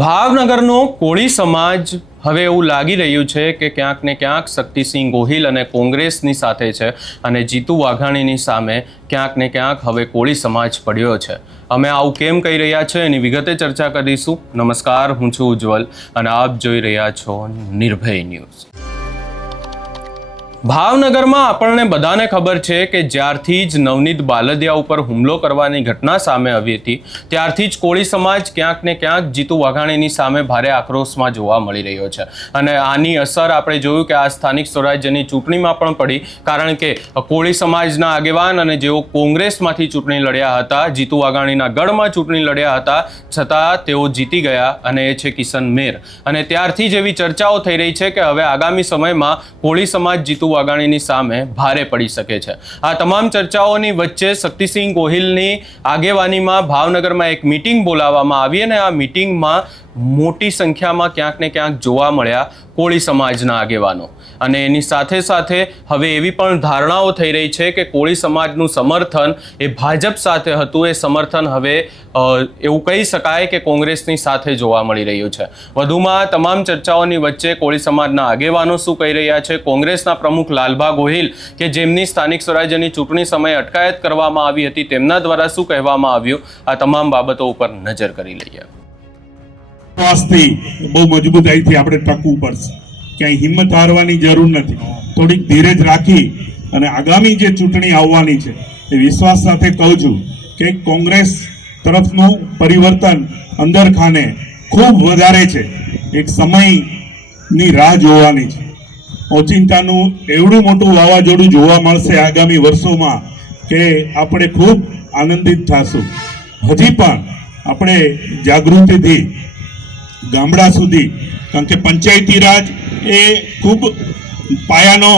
ભાવનગરનો કોળી સમાજ હવે એવું લાગી રહ્યું છે કે ક્યાંક ને ક્યાંક શક્તિસિંહ ગોહિલ અને કોંગ્રેસની સાથે છે અને જીતુ વાઘાણીની સામે ક્યાંક ને ક્યાંક હવે કોળી સમાજ પડ્યો છે। અમે આવું કેમ કહી રહ્યા છે એની વિગતે ચર્ચા કરીશું। નમસ્કાર, હું છું ઉજ્જવલ અને આપ જોઈ રહ્યા છો નિર્ભય ન્યૂઝ। ભાવનગરમાં આપણને બધાને ખબર છે કે જ્યારથી જ નવનીત બાલદિયા ઉપર હુમલો કરવાની ઘટના સામે આવી હતી ત્યારથી જ કોળી સમાજ ક્યાંક ને ક્યાંક જીતુ વાઘાણીની સામે ભારે આક્રોશમાં જોવા મળી રહ્યો છે અને આની અસર આપણે જોયું કે આ સ્થાનિક સ્વરાજ્યની ચૂંટણીમાં પણ પડી, કારણ કે કોળી સમાજના આગેવાન અને જેઓ કોંગ્રેસમાંથી ચૂંટણી લડ્યા હતા, જીતુ વાઘાણીના ગઢમાં ચૂંટણી લડ્યા હતા, છતાં તેઓ જીતી ગયા અને એ છે કિશન મેર। અને ત્યારથી જ એવી ચર્ચાઓ થઈ રહી છે કે હવે આગામી સમયમાં કોળી સમાજ જીતુ વાઘાણીની સામે ભારે પડી શકે છે। આ તમામ ચર્ચાઓની વચ્ચે શક્તિસિંહ ગોહિલની આગેવાનીમાં ભાવનગરમાં એક મીટિંગ બોલાવવામાં આવી અને આ મીટિંગમાં મોટી સંખ્યામાં ક્યાંક ને ક્યાંક જોવા મળ્યા કોળી સમાજના આગેવાનો અને એની સાથે સાથે હવે એવી પણ ધારણાઓ થઈ રહી છે કે કોળી સમાજનું સમર્થન એ ભાજપ સાથે હતું, એ સમર્થન હવે એવું કહી શકાય કે કોંગ્રેસની સાથે જોવા મળી રહ્યું છે। વધુમાં તમામ ચર્ચાઓની વચ્ચે કોળી સમાજના આગેવાનો શું કહી રહ્યા છે, કોંગ્રેસના પ્રમુખ લાલભા ગોહિલ કે જેમની સ્થાનિક સ્વરાજ્યની ચૂંટણી સમયે અટકાયત કરવામાં આવી હતી તેમના દ્વારા શું કહેવામાં આવ્યું, આ તમામ બાબતો ઉપર નજર કરી લઈએ। બહુ મજબૂતાઈથી આપણે ટકવું પડશે, ક્યાંય હિંમત હારવાની જરૂર નથી, થોડીક ધીરજ રાખી અને આગામી જે ચૂંટણી આવવાની છે એ વિશ્વાસ સાથે કહું છું કે કોંગ્રેસ તરફનું પરિવર્તન અંદર ખાને ખૂબ વધારે છે। એક સમયની રાહ જોવાની છે, ઓચિંતાનું એવડું મોટું વાવાઝોડું જોવા મળશે આગામી વર્ષોમાં કે આપણે ખૂબ આનંદિત થશું। હજી પણ આપણે જાગૃતિથી ગામડા સુધી, કારણ કે પંચાયતી રાજ એ ખૂબ પાયાનો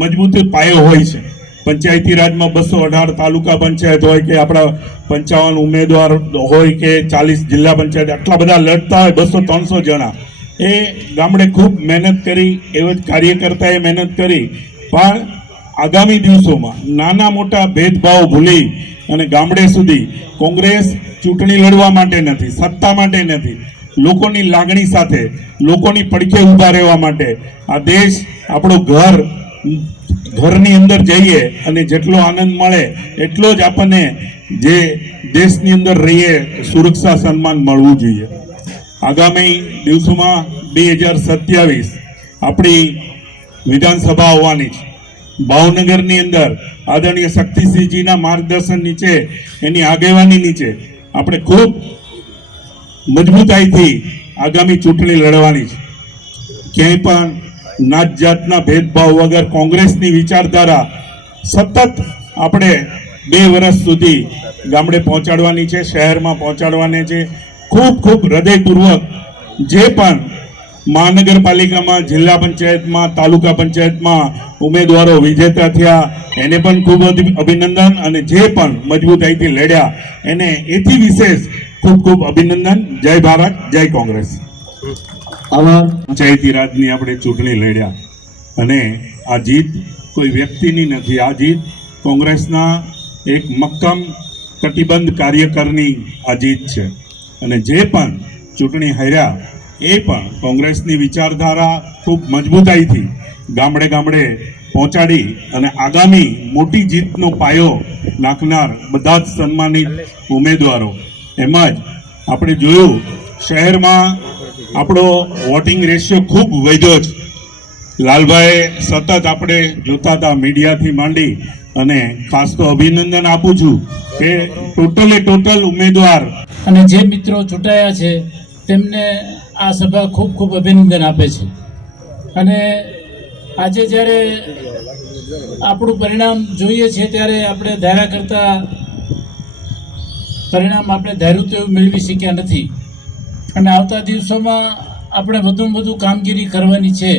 મજબૂત પાયો હોય છે। પંચાયતી રાજમાં 218 તાલુકા પંચાયત હોય કે આપણા 55 ઉમેદવાર હોય કે 40 જિલ્લા પંચાયત, આટલા બધા લડતા હોય 200-300 જણા, એ ગામડે ખૂબ મહેનત કરી, એવા જ કાર્યકર્તાએ મહેનત કરી, પણ આગામી દિવસોમાં નાના મોટા ભેદભાવ ભૂલી અને ગામડે સુધી કોંગ્રેસ ચૂંટણી લડવા માટે નથી, સત્તા માટે નથી, લોકોની લાગણી સાથે લોકોની પડખે ઊભા રહેવા માટે આ દેશ આપણો ઘરની અંદર જઈએ અને જેટલો આનંદ મળે એટલો જ આપણને જે દેશની અંદર રહીએ સુરક્ષા સન્માન મળવું જોઈએ। આગામી દિવસોમાં 2027 આપણી વિધાનસભા આવવાની છે। ભાવનગરની અંદર આદરણીય શક્તિસિંહજીના માર્ગદર્શન નીચે, એની આગેવાની નીચે આપણે ખૂબ મજબૂતાઈથી આગામી ચૂંટણી લડવાની છે। ક્યાંય પણ નાત જાતના ભેદભાવ વગર કોંગ્રેસની વિચારધારા સતત આપણે 2 વર્ષ સુધી ગામડે પહોંચાડવાની છે, શહેરમાં પહોંચાડવાની છે। ખૂબ ખૂબ હૃદયપૂર્વક જે પણ મહાનગરપાલિકામાં, જિલ્લા પંચાયતમાં, તાલુકા પંચાયતમાં ઉમેદવારો વિજેતા થયા એને પણ ખૂબ અભિનંદન, અને જે પણ મજબૂતાઈથી લડ્યા એને એથી વિશેષ ખૂબ ખૂબ અભિનંદન। જય ભારત, જય કોંગ્રેસ। આવા પંચાયતી રાજની આપણે ચૂંટણી લડ્યા અને આ જીત કોઈ વ્યક્તિની નથી, આ જીત કોંગ્રેસના એક મક્કમ કટિબદ્ધ કાર્યકરની આ જીત છે અને જે પણ ચૂંટણી હાર્યા એ પણ કોંગ્રેસની વિચારધારા ખૂબ મજબૂતાઈથી ગામડે ગામડે પહોંચાડી અને આગામી મોટી જીતનો પાયો નાખનાર બધા જ સન્માનિત ઉમેદવારો। એમ જ આપણે જોયું શહેરમાં આપણો વોટિંગ રેશિયો ખૂબ વધ્યો છે। લાલભાઈ સતત આપણે જોતા હતા મીડિયાથી માંડી, અને ખાસ તો અભિનંદન આપું છું કે ટોટલ ઉમેદવાર અને જે મિત્રો ચૂંટાયા છે તેમને આ સભા ખૂબ ખૂબ અભિનંદન આપે છે। અને આજે જ્યારે આપણું પરિણામ જોઈએ છે ત્યારે આપણે ધાર્યા કરતાં પરિણામ આપણે ધાર્યું તો એવું મેળવી શક્યા નથી અને આવતા દિવસોમાં આપણે વધુમાં વધુ કામગીરી કરવાની છે।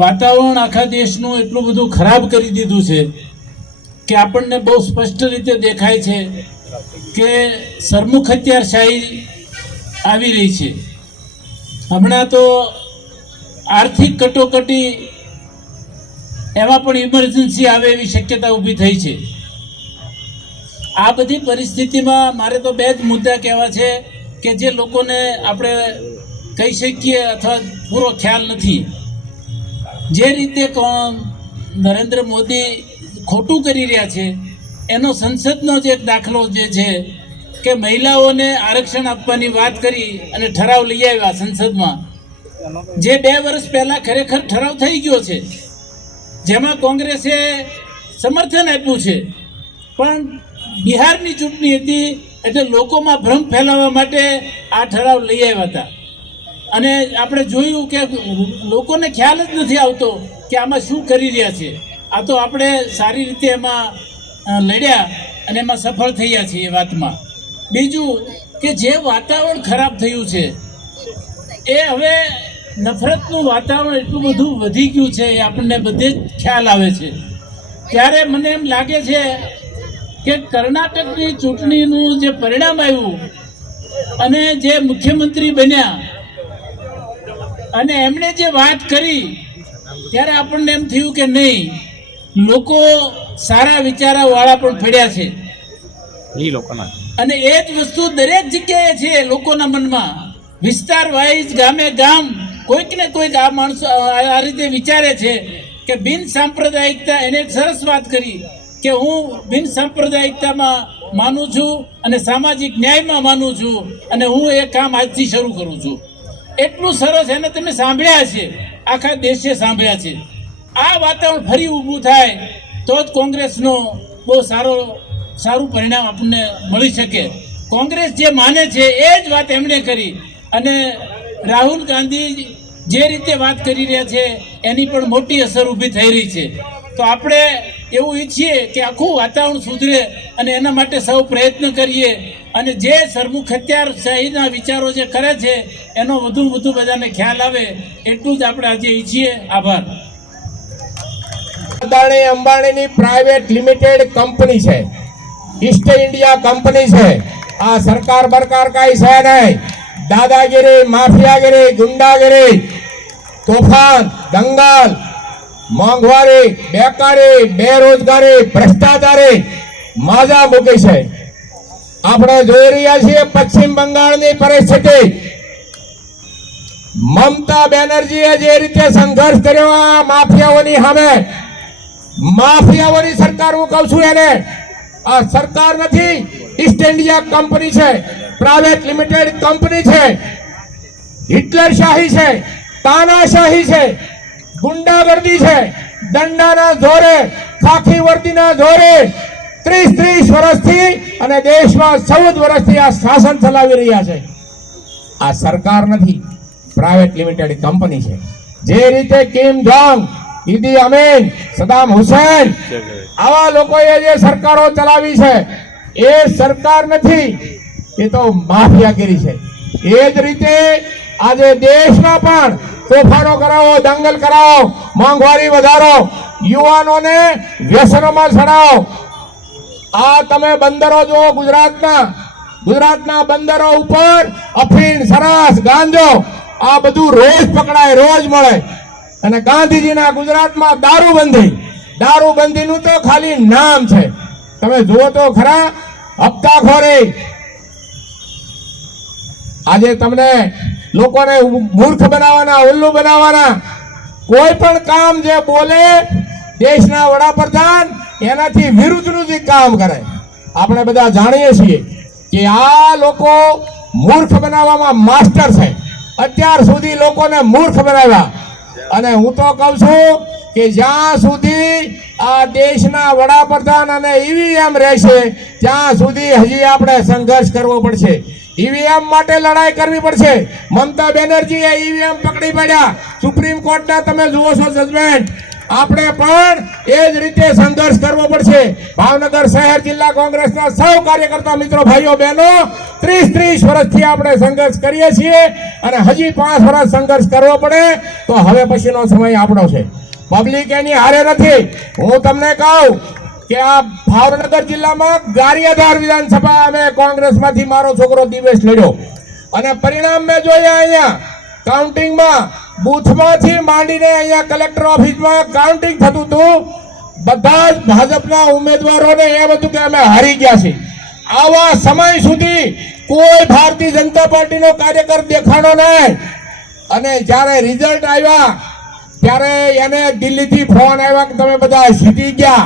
વાતાવરણ આખા દેશનું એટલું બધું ખરાબ કરી દીધું છે કે આપણને બહુ સ્પષ્ટ રીતે દેખાય છે કે સરમુખ હત્યારશાહી આવી રહી છે। હમણાં તો આર્થિક કટોકટી, એમાં પણ ઇમરજન્સી આવે એવી શક્યતા ઊભી થઈ છે। આ બધી પરિસ્થિતિમાં મારે તો 2 જ મુદ્દા કહેવા છે કે જે લોકોને આપણે કહી શકીએ અથવા પૂરો ખ્યાલ નથી. જે રીતે નરેન્દ્ર મોદી ખોટું કરી રહ્યા છે એનો સંસદનો જે એક દાખલો જે છે કે મહિલાઓને આરક્ષણ આપવાની વાત કરી અને ઠરાવ લઈ આવ્યા સંસદમાં, જે 2 વર્ષ પહેલાં ખરેખર ઠરાવ થઈ ગયો છે, જેમાં કોંગ્રેસે સમર્થન આપ્યું છે, પણ બિહારની ચૂંટણી હતી એટલે લોકોમાં ભ્રમ ફેલાવવા માટે આ ઠરાવ લઈ આવ્યા હતા. અને આપણે જોયું કે લોકોને ખ્યાલ જ નથી આવતો કે આમાં શું કરી રહ્યા છે. આ તો આપણે સારી રીતે એમાં લડ્યા અને એમાં સફળ થયા છીએ એ વાતમાં. બીજું કે જે વાતાવરણ ખરાબ થયું છે એ હવે નફરતનું વાતાવરણ એટલું બધું વધી ગયું છે એ આપણને બધે જ ખ્યાલ આવે છે. ત્યારે મને એમ લાગે છે કે કર્ણાટકની ચૂંટણીનું જે પરિણામ આવ્યું અને જે મુખ્યમંત્રી બન્યા અને એમણે જે વાત કરી ત્યારે આપણને એમ થયું કે નહીં, લોકો સારા વિચારવાળા પણ પડ્યા છે. અને એ જ વસ્તુ દરેક જગ્યાએ છે લોકોના મનમાં, વિસ્તાર વાઇઝ, ગામે ગામ કોઈક ને કોઈક આ માણસો આ રીતે વિચારે છે કે બિન સાંપ્રદાયિકતા. એને એક સરસ વાત કરી કે હું બિન સાંપ્રદાયિકતામાં માનું છું અને સામાજિક ન્યાયમાં માનું છું અને હું એ કામ આજથી શરૂ કરું છું. એટલું સરસ એને તમે સાંભળ્યા છે, આખા દેશે સાંભળ્યા છે. આ વાતાવરણ ફરી ઊભું થાય તો જ કોંગ્રેસનો બહુ સારું પરિણામ આપણને મળી શકે. કોંગ્રેસ જે માને છે એ જ વાત એમણે કરી અને રાહુલ ગાંધી જે રીતે વાત કરી રહ્યા છે એની પણ મોટી અસર ઊભી થઈ રહી છે. તો આપણે એવું ઈચ્છીએ કે આખું વાતાવરણ સુધરે અને એના માટે સૌ પ્રયત્ન કરીએ અને જે સરમુખ હત્યારશાહીના વિચારો જે કરે છે એનો વધુ બધાને ખ્યાલ આવે એટલું જ આપણે આજે ઈચ્છીએ. આભાર. અદાણી અંબાણીની પ્રાઇવેટ લિમિટેડ કંપની છે, ઈસ્ટ ઇન્ડિયા કંપની છે. આ સરકાર બરકાર કાંઈ છે નહીં. દાદાગીરી, માફિયાગીરી, ગુંડાગીરી, તોફાન, દંગલ, મોંઘવારી, બેકારી, બેરોજગારી, ભ્રષ્ટાચારી માજા મૂકી છે. આપણે જોઈ રહ્યા છીએ પશ્ચિમ બંગાળની પરિસ્થિતિ. મમતા બેનર્જીએ જે રીતે સંઘર્ષ કર્યો આ માફિયાઓની સામે, માફિયાઓની સરકાર હું કહું છું એને, આ સરકાર નથી, ઈસ્ટ ઇન્ડિયા કંપની છે, પ્રાઇવેટ લિમિટેડ કંપની છે. હિટલરશાહી છે, તાનાશાહી છે, ગુંડાગર્દી છે. દંડાના જોરે, ખાખી વર્દીના જોરે 30 વર્ષથી અને દેશમાં 14 વર્ષથી આ શાસન ચલાવી રહ્યા છે. આ સરકાર નથી, પ્રાઇવેટ લિમિટેડ કંપની છે. જે રીતે Kim Jong, ઈદી Amin, Saddam Hussain આવા લોકોએ જે સરકારો ચલાવી છે એ સરકાર નથી, એ તો માફિયાગીરી છે. એ જ રીતે આજે દેશમાં પણ તોફાનો કરાવો, દંગલ કરાવો, મોંઘવારી વધારો, યુવાનોને વ્યસનોમાં ચડાવો. આ તમે બંદરો જુઓ ગુજરાતના બંદરો ઉપર અફીણ, સરસ, ગાંજો આ બધું રોજ પકડાય, રોજ મળે. અને ગાંધીજીના ગુજરાતમાં દારૂબંધીનું તો ખાલી નામ છે. તમે જુઓ તો ખરા, હપ્તાખોરી. આજે તમને લોકોને મૂર્ખ બનાવવાના, ઉલ્લુ બનાવવાના, કોઈ પણ કામ જે બોલે દેશના વડાપ્રધાન એનાથી વિરુદ્ધનું જે કામ કરે. આપણે બધા જાણીએ છીએ કે આ લોકો મૂર્ખ બનાવવામાં માસ્ટર છે. અત્યાર સુધી લોકોને મૂર્ખ બનાવ્યા. અને હું તો કહું છું કે જ્યાં સુધી આ દેશના વડાપ્રધાન અને ઈવીએમ રહેશે ત્યાં સુધી હજી આપણે સંઘર્ષ કરવો પડશે. ઈવીએમ માટે લડાઈ કરવી પડશે. મમતા બેનર્જીએ ઈવીએમ પકડી પડ્યા, સુપ્રીમ કોર્ટના તમે જુઓ છો જજમેન્ટ. આપણે પણ એ જ રીતે સંઘર્ષ કરવો પડશે. ભાવનગર શહેર જિલ્લા કોંગ્રેસના સૌ કાર્યકર્તા મિત્રો, ભાઈઓ બહેનો 30 વર્ષથી આપણે સંઘર્ષ કરીએ છીએ અને હજી 5 વર્ષ સંઘર્ષ કરવો પડે તો હવે પછીનો સમય આપણો છે. પબ્લિક એની હારે નથી. હું તમને કહું કે આ ભાવનગર જિલ્લામાં ગારિયાધાર વિધાનસભા અમે કોંગ્રેસમાંથી મારો છોકરો દિવેશ લડ્યો અને પરિણામ મેં જોયા. અહીંયા કાઉન્ટિંગમાં બૂથમાંથી માંડીને અહીંયા કલેક્ટર ઓફિસમાં કાઉન્ટિંગ થતું હતું. બધા જ ભાજપના ઉમેદવારોને એમ હતું કે અમે હારી ગયા છીએ. આવા સમય સુધી કોઈ ભારતીય જનતા પાર્ટીનો કાર્યકર દેખાણો નહીં. અને જ્યારે રિઝલ્ટ આવ્યા ત્યારે એને દિલ્હીથી ફોન આવ્યા કે તમે બધા જીતી ગયા.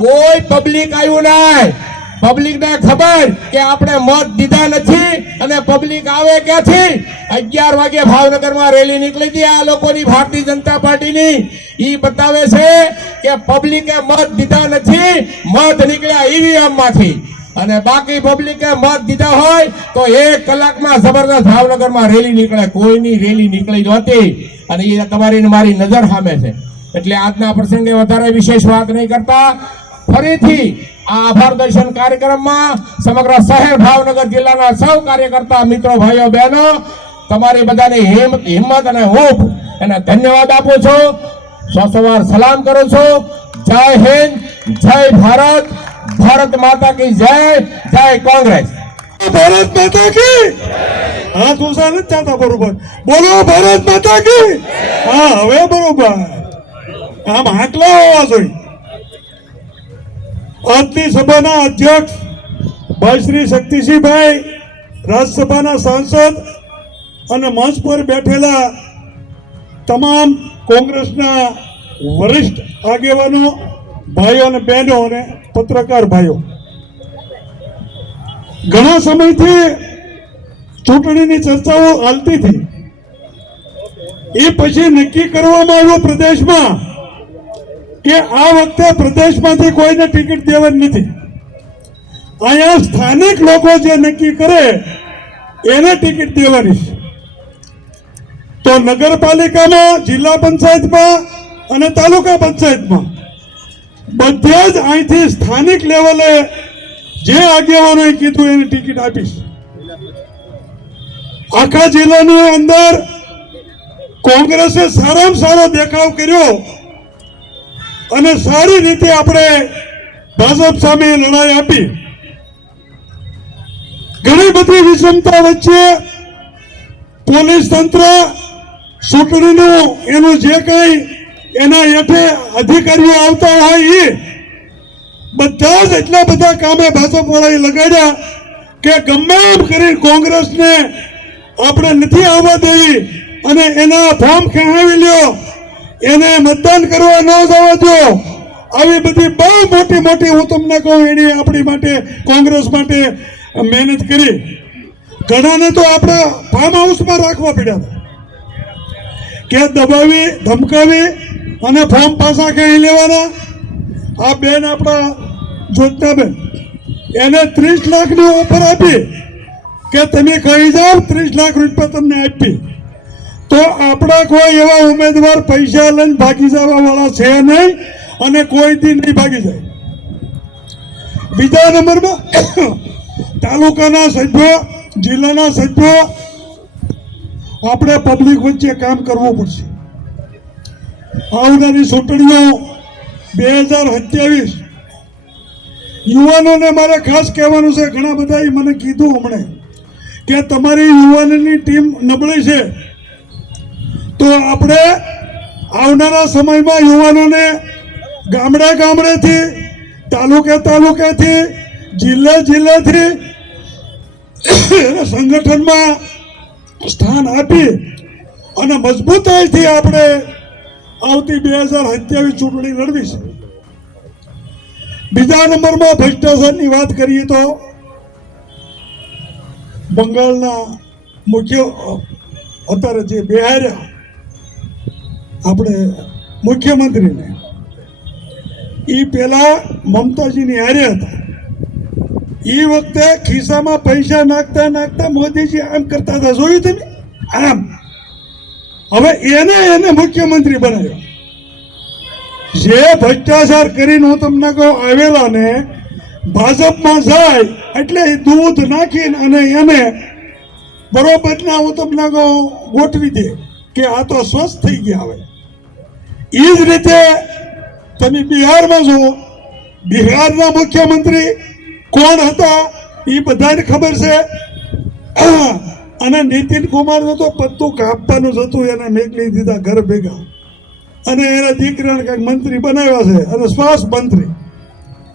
કોઈ પબ્લિક આવ્યું નહીં. પબ્લિકને ખબર કે આપણે મત દીધા નથી અને પબ્લિક આવે ક્યાંથી. 11 વાગે ભાવનગરમાં રેલી નીકળી હતી આ લોકોની ભારતીય જનતા પાર્ટીની. ઈ બતાવે છે કે પબ્લિકે મત દીધા નથી, મત નીકળ્યા ઈવીએમ માંથી. અને બાકી પબ્લિકે મત દીધા હોય તો 1 કલાકમાં જબરદસ્ત ભાવનગરમાં રેલી નીકળે. કોઈની રેલી નીકળી નહોતી અને એ તમારી ને મારી નજર સામે છે. એટલે આજના પ્રસંગે વધારે વિશેષ વાત નહીં કરતા ફરીથી આ આભાર દર્શન કાર્યક્રમમાં સમગ્ર શહેર ભાવનગર જિલ્લાના સૌ કાર્યકર્તા મિત્રો ભાઈઓ બહેનો તમારી બધાની હિંમત અને હૂંફ એને ધન્યવાદ આપું છું. સવાર સલામ કરું છું. જય હિન્દ, જય ભારત, ભારત માતા કી જય, જય કોંગ્રેસ. ભારત માતા કી હાથ ઊંચા નથી થતા. બરોબર બોલો, ભારત માતા કી. હા, હવે બરોબર આમ હાકલો હોવા જોઈએ. આજની સભાના અધ્યક્ષ ભાઈ શ્રી શક્તિસિંહભાઈ, રાજ્યસભાના સાંસદ અને મંચ પર બેઠેલા તમામ કોંગ્રેસના વરિષ્ઠ આગેવાનો, ભાઈઓ અને બહેનો અને પત્રકાર ભાઈઓ, ઘણા સમયથી ચૂંટણીની ચર્ચાઓ હાલતી હતી. એ પછી નક્કી કરવામાં આવ્યું પ્રદેશમાં કે આ વખતે પ્રદેશમાંથી કોઈને ટિકિટ દેવાની નથી. અહીંયા સ્થાનિક લોકો જે નક્કી કરે એને ટિકિટ દેવાની છે. તો નગરપાલિકામાં, જિલ્લા પંચાયતમાં અને તાલુકા પંચાયતમાં બધે જ અહીંથી સ્થાનિક લેવલે જે આગેવાનોએ કીધું એને ટિકિટ આપીશ. આખા જિલ્લાની અંદર કોંગ્રેસે સારામાં સારો દેખાવ કર્યો અને સારી રીતે આપણે ભાજપ સામે લડાઈ આપી. ઘણી બધી વિષમતા વચ્ચે પોલીસ તંત્ર, ચૂંટણીનું એનું જે કંઈ એના હેઠે અધિકારીઓ આવતા હોય એ બધા જ એટલા બધા કામે ભાજપ વાળાએ લગાડ્યા કે ગમે એમ કરી કોંગ્રેસને આપણે નથી આવવા દેવી અને એના ફોર્મ ખેંચાવી લ્યો, એને મતદાન કરવા ન જવા દો. આવી બધી બહુ મોટી મોટી, હું તમને કહું, એની આપણી માટે, કોંગ્રેસ માટે મહેનત કરી. ઘણાને તો આપણે ફાર્મ હાઉસમાં રાખવા પડ્યા હતા કે દબાવી, ધમકાવી અને ફોર્મ પાછા ખેંચી લેવાના. આ બેન આપણા જ્યોત્નાબેન, એને 30 લાખની ઓફર આપી કે તમે કહી જાઓ, 30 લાખ રૂપિયા તમને આપી. તો આપણા કોઈ એવા ઉમેદવાર પૈસા લઈને ભાગી જવા વાળા છે નહીં અને કોઈ દી નહીં ભાગી જાય. બીજા નંબરમાં તાલુકાના સભ્યો, જિલ્લાના સભ્યો, આપણે પબ્લિક વચ્ચે કામ કરવું પડશે. આવનારી ચૂંટણીઓ 2027 યુવાનોને મારે ખાસ કહેવાનું છે. ઘણા બધાએ મને કીધું હમણાં કે તમારી યુવાનોની ટીમ નબળી છે. તો આપણે આવનારા સમયમાં યુવાનોને ગામડે ગામડેથી, તાલુકે તાલુકેથી, જિલ્લે જિલ્લેથી સંગઠનમાં સ્થાન આપી અને મજબૂતાઈથી આપણે આવતી 2027 ચૂંટણી લડવી છે. બીજા નંબરમાં ભ્રષ્ટાચારની વાત કરીએ તો બંગાળના મુખ્ય અત્યારે જે બિહાર્યા આપણે મુખ્યમંત્રીને, એ પેલા મમતાજીની હારે હતા. એ વખતે ખિસ્સામાં પૈસા નાખતા નાખતા મોદીજી આમ કરતા હતા, જોયું તમે આમ. હવે એને મુખ્યમંત્રી બનાવ્યો. જે ભ્રષ્ટાચાર કરીને હું તમને કહું આવેલા ને ભાજપમાં જાય એટલે દૂધ નાખીને અને એને બરોબરના હું તમને કહું ગોઠવી દે કે આ તો સ્વસ્થ થઈ ગયા. હવે એ જ રીતે તમે બિહારમાં જુઓ, બિહારના મુખ્યમંત્રી કોણ હતા એ બધાને ખબર છે. અને નીતિન કુમારનું તો પત્તું કાપવાનું જ હતું, એને મેકલી દીધા ઘર ભેગા અને એના દીકરાને કંઈક મંત્રી બનાવ્યા છે અને શ્વાસ મંત્રી.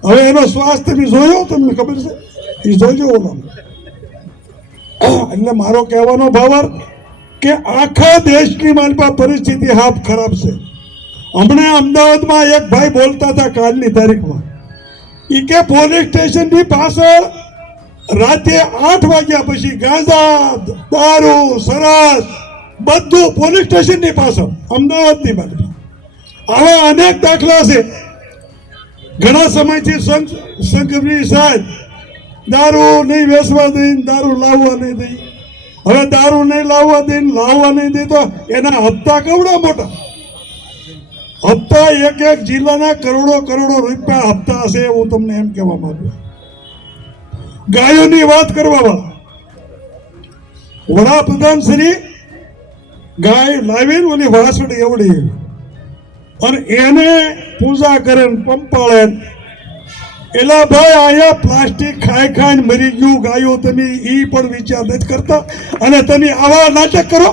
હવે એનો શ્વાસ તમે જોયો, તમને ખબર છે એ જોજો ઓલા. એટલે મારો કહેવાનો ભાવાર્થ કે આખા દેશની માલપા પરિસ્થિતિ હાફ ખરાબ છે. હમણાં અમદાવાદમાં એક ભાઈ બોલતા હતા કાલની તારીખમાં, એ કે પોલીસ સ્ટેશનની પાછળ રાતે 8 વાગ્યા પછી ગાંજા, દારૂ, સરસ બધું પોલીસ સ્ટેશનની પાછળ અમદાવાદની બાજુ. આવા અનેક દાખલા છે. ઘણા સમયથી શંકરજી સાહેબ દારૂ નહીં વેચવા દઈને, દારૂ લાવવા નહીં દઈ, હવે દારૂ નહીં લાવવા દઈને, લાવવા નહીં દઈ તો એના હપ્તા કેવડા મોટા હપ્તા, એક જિલ્લાના કરોડો રૂપિયા હપ્તા હશે. હું તમને એમ કહેવા માંગુ. ગાયોની વાત કરવા વાળા વડાપ્રધાન શ્રી ગાય લાવીને ઓલી વાસળી એવડી અને એને પૂજા કરે ને પંપાળે. એલા ભાઈ, અહીંયા પ્લાસ્ટિક ખાઈને મરી ગયું ગાયો, તમે ઈ પણ વિચાર નથી કરતા અને તમે આવા નાટક કરો.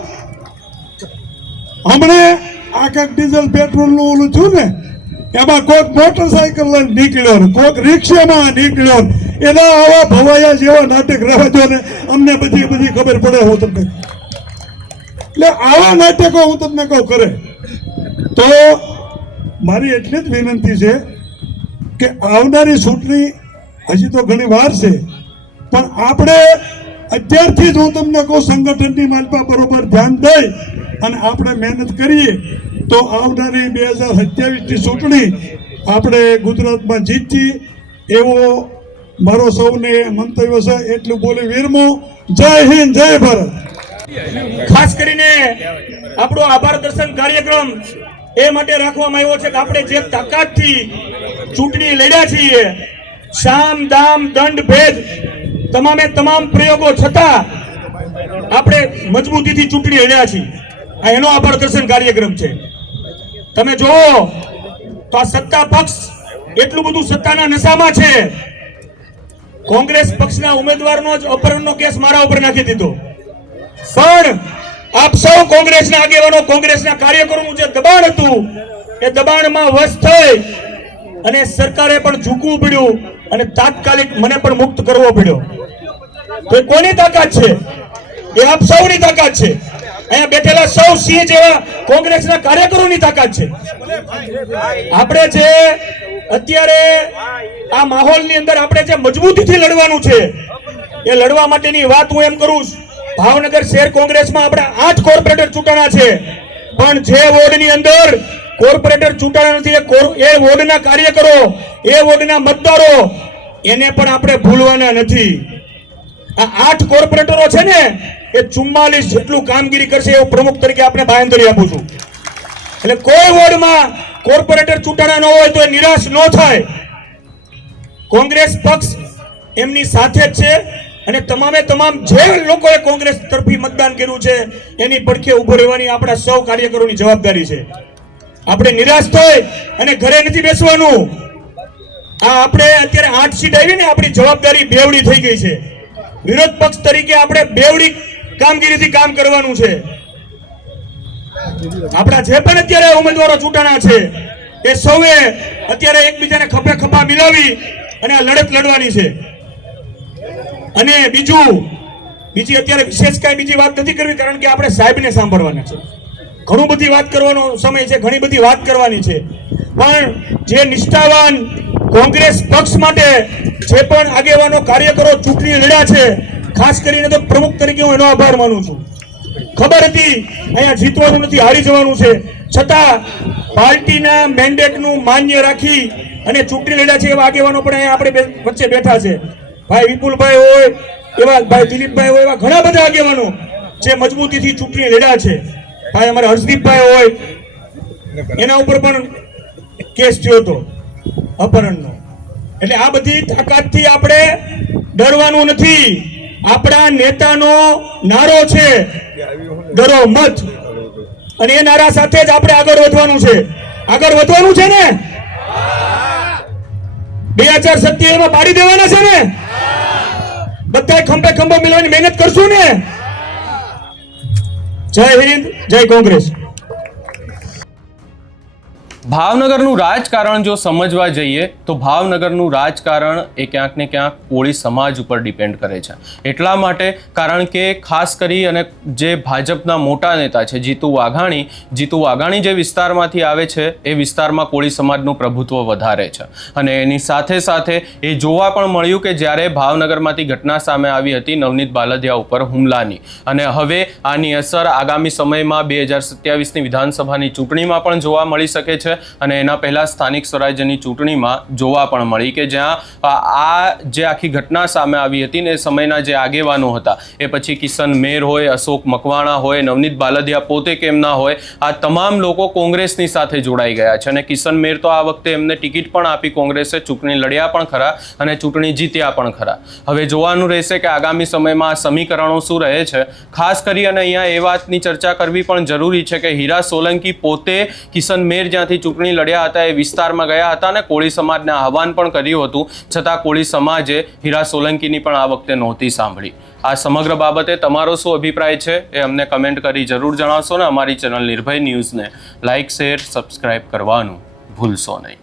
હમણે આ કાંઈક ડીઝલ પેટ્રોલનું ઓલું થયું ને, એમાં કોઈક મોટરસાયકલ લઈને નીકળ્યો ને કોઈક રિક્ષામાં નીકળ્યો ને, એના આવા ભવાયા જેવા નાટક રહેવા દો ને, અમને બધી ખબર પડે. હું તમને એટલે આવા નાટકો હું તમને કહું કરે તો મારી એટલી જ વિનંતી છે કે આવનારી ચૂંટણી હજી તો ઘણી વાર છે, પણ આપણે અત્યારથી જ હું તમને કહું સંગઠનની માલપા બરોબર ધ્યાન દઈ અને આપણે મહેનત કરીએ તો આવનારી 2027ની ચૂંટણી આપણે ગુજરાતમાં જીતીએ એવો મારો સૌને મંતવ્ય છે. એટલું બોલી વિરમું. જય હિન્દ, જય ભારત. ખાસ કરીને આપણો આભાર દર્શન કાર્યક્રમ એ માટે રાખવામાં આવ્યો છે કે આપણે જે તાકાતથી ચૂંટણી લડ્યા છીએ, સામ દામ દંડ ભેદ તમામે તમામ પ્રયોગો છતાં આપણે મજબૂતીથી ચૂંટણી લડ્યા છીએ. આ એનો આભાર દર્શન કાર્યક્રમ છે. તમે જુઓ તો આ સત્તા પક્ષ એટલું બધું સત્તાના નશામાં છે, કોંગ્રેસ પક્ષના ઉમેદવારનો જ અપહરણનો કેસ મારા ઉપર નાખી દીધો. પણ આપ સૌ કોંગ્રેસના આગેવાનો, કોંગ્રેસના કાર્યકરોનું જે દબાણ હતું એ દબાણમાં વશ થઈ અને સરકારે પણ ઝૂકવું પડ્યું અને તાત્કાલિક મને પણ મુક્ત કરવો પડ્યો. તો એ કોની તાકાત છે? એ આપ સૌની તાકાત છે. અહીંયા બેઠેલા સૌ સિંહ જેવા કોંગ્રેસના કાર્યકરોની તાકાત છે. આપણે જે અત્યારે આ માહોલની અંદર આપણે જે મજબૂતીથી લડવાનું છે એ લડવા માટેની વાત હું એમ કરું છું. ભાવનગર શહેર કોંગ્રેસમાં આપણે 8 કોર્પોરેટર ચૂંટાણા છે, પણ જે વોર્ડની અંદર કોર્પોરેટર ચૂંટાણા નથી એ વોર્ડના કાર્યકરો, એ વોર્ડના મતદારો એને પણ આપણે ભૂલવાના નથી. આ 8 કોર્પોરેટરો છે ને એ 44 જેટલું કામગીરી કરશે એવું પ્રમુખ તરીકે આપણે બાંહેધરી આપું છું. એટલે કોઈ વોર્ડમાં કોર્પોરેટર ચૂંટાણા ન હોય તો એ નિરાશ ન થાય. કોંગ્રેસ પક્ષ એમની સાથે જ છે અને તમામે તમામ જે લોકોએ કોંગ્રેસ તરફી મતદાન કર્યું છે એની પડખે ઉભો રહેવાની આપણા સૌ કાર્યકરોની જવાબદારી છે. આપણે નિરાશ થઈ અને ઘરે નથી બેસવાનું. આ આપણે અત્યારે 8 સીટ આવી ને, આપણી જવાબદારી બેવડી થઈ ગઈ છે. વિરોધ પક્ષ તરીકે આપણે બેવડી કામગીરીથી કામ કરવાનું છે. આપણા જે પણ અત્યારે ઉમેદવારો ચૂંટાણા છે એ સૌએ અત્યારે એકબીજાને ખભે ખભા મિલાવી અને આ લડત લડવાની છે. અને બીજી અત્યારે વિશેષ કઈ બીજી વાત નથી કરવી, કારણ કે આપણે સાહેબને સાંભળવાના છે. ઘણું બધી વાત કરવાનો સમય છે, ઘણી બધી વાત કરવાની છે, પણ જે નિષ્ઠાવાન કોંગ્રેસ પક્ષ માટે જે પણ આગેવાનો કાર્યકરો ચૂંટણી લડ્યા છે, ખાસ કરીને તો પ્રમુખ તરીકે હું એનો આભાર માનું છું. ખબર હતી અહીંયા જીતવાનું નથી, હારી જવાનું છે, છતાં પાર્ટીના મેન્ડેટનું માન્ય રાખી અને ચૂંટણી લડ્યા છે એવા આગેવાનો પણ અહીંયા આપણે વચ્ચે બેઠા છે. ભાઈ વિપુલભાઈ હોય, એવા ભાઈ દિલીપભાઈ હોય, એવા ઘણા બધા આગેવાનો જે મજબૂતીથી ચૂંટણી લડ્યા છે. ભાઈ અમારે હર્ષદીપભાઈ હોય, એના ઉપર પણ કેસ થયો હતો અપહરણનો. એટલે આ બધી તાકાતથી આપણે ડરવાનું નથી. આપણા નેતાનો નારો છે ડરો મત, અને એ નારા સાથે જ આપણે આગળ વધવાનું છે. આગળ વધવાનું છે ને? 2027 માં પાડી દેવાના છે ને? બધા ખંભે ખંભો મિલવાની મહેનત કરશું ને? જય હિન્દ, જય કોંગ્રેસ. ભાવનગરનું રાજકારણ જો સમજવા જઈએ તો ભાવનગરનું રાજકારણ એ ક્યાંક ને ક્યાંક કોળી સમાજ ઉપર ડિપેન્ડ કરે છે. એટલા માટે કારણ કે ખાસ કરી અને જે ભાજપના મોટા નેતા છે જીતુ વાઘાણી જે વિસ્તારમાંથી આવે છે એ વિસ્તારમાં કોળી સમાજનું પ્રભુત્વ વધારે છે. અને એની સાથે સાથે એ જોવા પણ મળ્યું કે જ્યારે ભાવનગરમાંથી ઘટના સામે આવી હતી નવનીત બાલદિયા ઉપર હુમલાની, અને હવે આની અસર આગામી સમયમાં 2027ની વિધાનસભાની ચૂંટણીમાં પણ જોવા મળી શકે છે. અને એના પહેલા સ્થાનિક સ્વરાજ્યની ચૂંટણીમાં જોવા પણ મળી કે જ્યાં આ જે આખી ઘટના સામે આવી હતી ને એ સમયના જે આગેવાનો હતા, એ પછી કિશન મેર હોય, અશોક મકવાણા હોય, નવનીત બાલદિયા પોતે કેમ ના હોય, આ તમામ લોકો કોંગ્રેસની સાથે જોડાઈ ગયા છે. અને કિશન મેર તો આ વખતે એમને ટિકિટ પણ આપી કોંગ્રેસે, ચૂંટણી લડ્યા પણ ખરા અને ચૂંટણી જીત્યા પણ ખરા. હવે જોવાનું રહેશે કે આગામી સમયમાં આ સમીકરણો શું રહે છે. ખાસ કરી અને અહીંયા એ વાતની ચર્ચા કરવી પણ જરૂરી છે કે હીરા સોલંકી પોતે કિશન મેર જ્યાંથી ચૂંટણી લડ્યા હતા એ વિસ્તારમાં ગયા હતા અને કોળી સમાજને આહવાન પણ કર્યું હતું, છતાં કોળી સમાજે હીરા સોલંકીની પણ આ વખતે નહોતી સાંભળી. આ સમગ્ર બાબતે તમારો શું અભિપ્રાય છે એ અમને કમેન્ટ કરી જરૂર જણાવશો ને અમારી ચેનલ નિર્ભય ન્યૂઝને લાઇક, શેર, સબસ્ક્રાઇબ કરવાનું ભૂલશો નહીં.